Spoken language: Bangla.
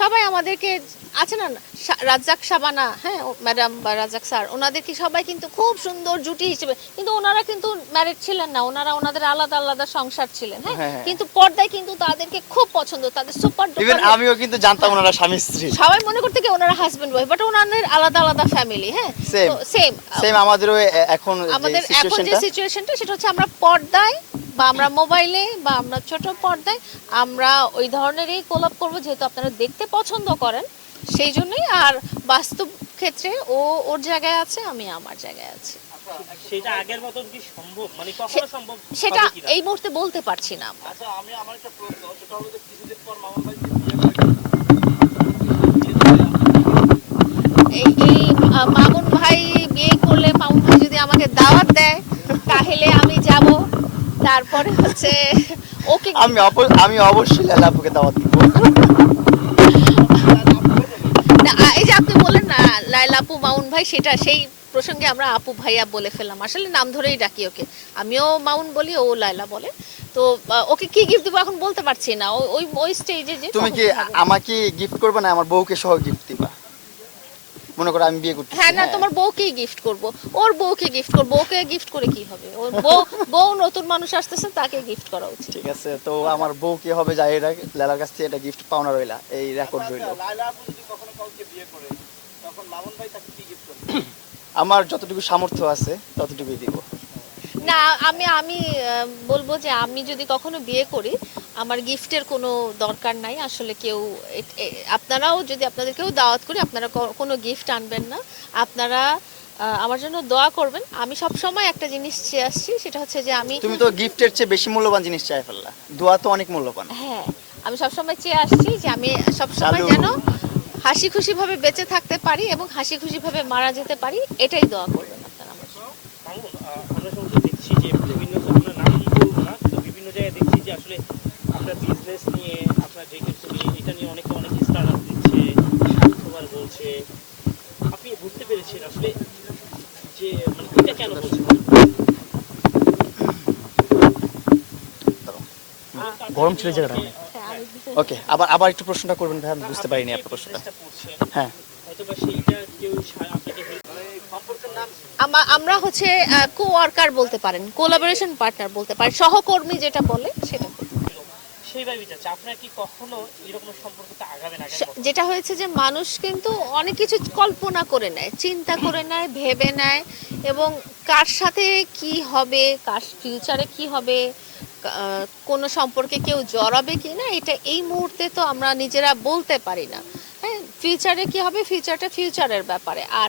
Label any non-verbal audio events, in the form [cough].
সবাই আমাদেরকে আছে না রাজ্জাক সাবানা হ্যাঁ ম্যাডাম বা রাজ্জাক স্যার ওনাদেরকে সবাই কিন্তু খুব সুন্দর জুটি হিসেবে কিন্তু ওনারা কিন্তু ম্যারিড ছিলেন না ওনারা ওনাদের আলাদা আলাদা সংসার ছিলেন হ্যাঁ? হ্যাঁ, হ্যাঁ। কিন্তু পর্দায় কিন্তু তাদেরকে খুব পছন্দ তাদের সুপার ইভেন আমিও কিন্তু জানতাম ওনারা স্বামী স্ত্রী। সবাই মনে করতে কি ওনারা হাজবেন্ড ওয়াইফ বাট ওনাদের আলাদা আলাদা ফ্যামিলি হ্যাঁ. সেম সেম আমাদেরও এখন আমাদের এখন যে সিচুয়েশনটা সেটা হচ্ছে আমরা পর্দায় বা আমরা মোবাইলে বা আমরা ছোট পর্দায় আমরা ওই ধরনেরই কোলাপ করব যেহেতু আপনারা দেখতে পছন্দ করেন। সেই জন্যই আর বাস্তব ক্ষেত্রে ও ওর জায়গায় আছে আমি আমার জায়গায় আছি। সেটা আগের মতন কি সম্ভব? মানে কখনো সম্ভব সেটা এই মুহূর্তে বলতে পারছি না আচ্ছা আমি আমার একটা প্রশ্ন সেটা হলো যে কিছুদিন পর মামুন ভাই বিয়ে এই এই মামুন ভাই বিয়ে করলে মামুন ভাই যদি আমাকে দাওয়াত দেয় তাহলে আমি তারপরে হচ্ছে ওকে আমি আমি অবশ্যই লালা আপুকে দাওয়াত দিব। এই যে আপনি বললেন না লাইলা আপু মাউন ভাই সেটা সেই প্রসঙ্গে আমরা আপু ভাইয়া বলে ফেললাম। আসলে নাম ধরেই ডাকি ওকে। আমিও মাউন বলি ও লাইলা বলে। তো ওকে কি গিফট দিব এখন বলতে পারছি না। ওই ওই স্টেজে যে তুমি কি আমাকে গিফট করবে না আমার বউকে সহ গিফট দিবা? মনে করো আমি বিয়ে করতেছি হ্যাঁ না হ্যাঁ। তোমার বউকেই গিফট করব। ওর বউকে গিফট করব ওকে গিফট করে কি হবে? ওর বউ বউ নতুন মানুষ আসতেছে তাকে গিফট করা উচিত। ঠিক আছে তো আমার বউ কি হবে যাই এটা লালার কাছ থেকে এটা গিফট পাওনা রইলা এই রেকর্ড রইল। আচ্ছা, আপু যদি কখনো কাউকে বিয়ে করে তখন মামুন ভাই তাকে কি গিফট করবে? [clears throat] আমার যতটুকু সামর্থ্য আছে ততটুকুই দিব। না আমি আমি আহ, বলব যে আমি যদি কখনো বিয়ে করি আমার গিফটের কোনো দরকার নাই। আসলে কেউ আপনারাও যদি আপনাদের কেউ দাওয়াত করি আপনারা কোনো গিফট আনবেন না। আপনারা আহ, আমার জন্য দোয়া করবেন। আমি সব সময় একটা জিনিস চেয়ে আসছি সেটা হচ্ছে যে আমি তুমি তো গিফটের চেয়ে বেশি মূল্যবান জিনিস চাই ফেললা। দোয়া তো অনেক মূল্যবান। হ্যাঁ আমি সবসময় চেয়ে আসছি যে আমি সবসময় চালু। যেন হাসি খুশি ভাবে বেঁচে থাকতে পারি এবং হাসি খুশি ভাবে মারা যেতে পারি এটাই দোয়া করবেন আপনারা আমার জন্য। মামুন আহ, আমরা সমস্ত দেখছি যে বিভিন্ন আমরা নাম বলব না তো বিভিন্ন জায়গায় দেখছি যে আসলে বিজনেস নিয়ে আপনার এটা নিয়ে অনেকে অনেক স্টার্ট দিচ্ছে স্বার্থবার বলছে। আপনি বুঝতে পেরেছেন আসলে যে মানে এটা কেন বলছে গরম ছিল জায়গাটা। হ্যাঁ, আমি ওকে আবার আবার একটু প্রশ্নটা করবেন ভাই আমি বুঝতে পারিনি আপনার প্রশ্নটা। হ্যাঁ আমা- আমরা হচ্ছে কো ওয়ার্কার বলতে পারেন কোলাবোরেশন পার্টনার বলতে পারেন সহকর্মী যেটা বলে সেটা। যেটা হয়েছে যে মানুষ কিন্তু অনেক কিছু কল্পনা করে নেয়, চিন্তা করে নেয়, ভেবে নেয় এবং কার সাথে কি হবে, কার ফিউচারে কি হবে কোনো সম্পর্কে কেউ জড়াবে কি না, এটা এই মুহূর্তে তো আমরা নিজেরা বলতে পারি না। হ্যাঁ ফিউচারে কি হবে ফিউচারটা ফিউচারের ব্যাপারে। আর